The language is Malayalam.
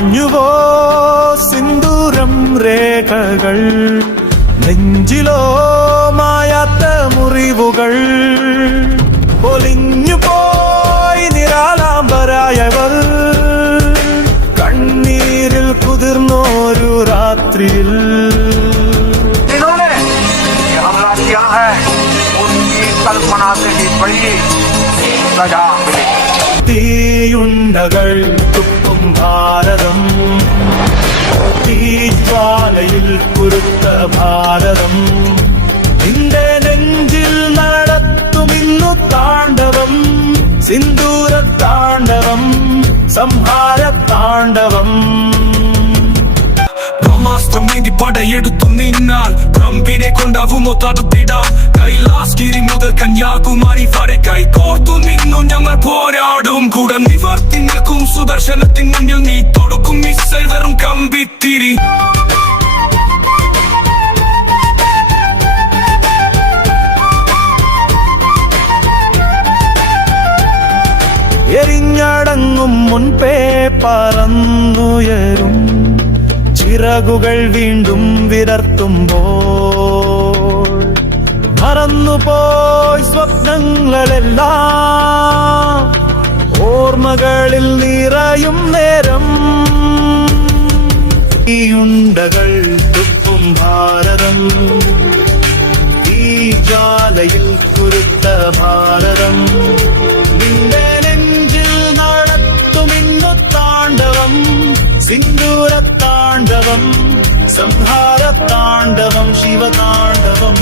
മാഞ്ഞുവോ സിന്ദൂരം രേഖകൾ, നെഞ്ചിലോ മായാത്ത മുറിവുകൾ, പൊലിഞ്ഞു പോയി നിരാലാംബരായവർ, കണ്ണീരിൽ കുതിർന്നോരു രാത്രിയിൽ. തീയുണ്ടകൾ തുപ്പും ഭാരതം, തീജ്വാലയിൽ കുരുത്ത ഭാരതം, നിന്റെ നെഞ്ചിൽ നടത്തുമിന്നു താണ്ഡവം, സിന്ദൂര താണ്ഡവം, സംഹാര താണ്ഡവം. ബ്രഹ്മാസ്ത്രം നീതി പടയെടുത്തു നിന്നാൽ ബ്രഹ്മിനെ കൊണ്ടാവുമോ തടുത്തിടാം. കൈലാസ്ഗിരി മുതൽ കന്യാകുമാരി വരെ കൈകോർത്തു നിന്നു ഞങ്ങൾ പോരാടും. കൂടെ നിവർത്തി നിൽക്കും സുദർശനത്തിൻ മുന്നിൽ നീ തൊടുക്കും മിസൈൽ വെറും കമ്പിത്തിരി. എരിഞ്ഞടങ്ങും മുൻപേ പറന്നുയരും ചിറകുകൾ വീണ്ടും വിടർത്തുമ്പോൾ, മറന്നുപോയി സ്വപ്നങ്ങളെല്ലാം ഓർമ്മകളിൽ നിറയും നേരം. തീയുണ്ടകൾ തുപ്പും ഭാരതം, തീജ്വാലയിൽ കുരുത്ത ഭാരതം, നിന്റെ നെഞ്ചിൽ നടത്തുമിന്നു താണ്ഡവം, സിന്ദൂര താണ്ഡവം, സംഹാര താണ്ഡവം, ശിവതാണ്ഡവം.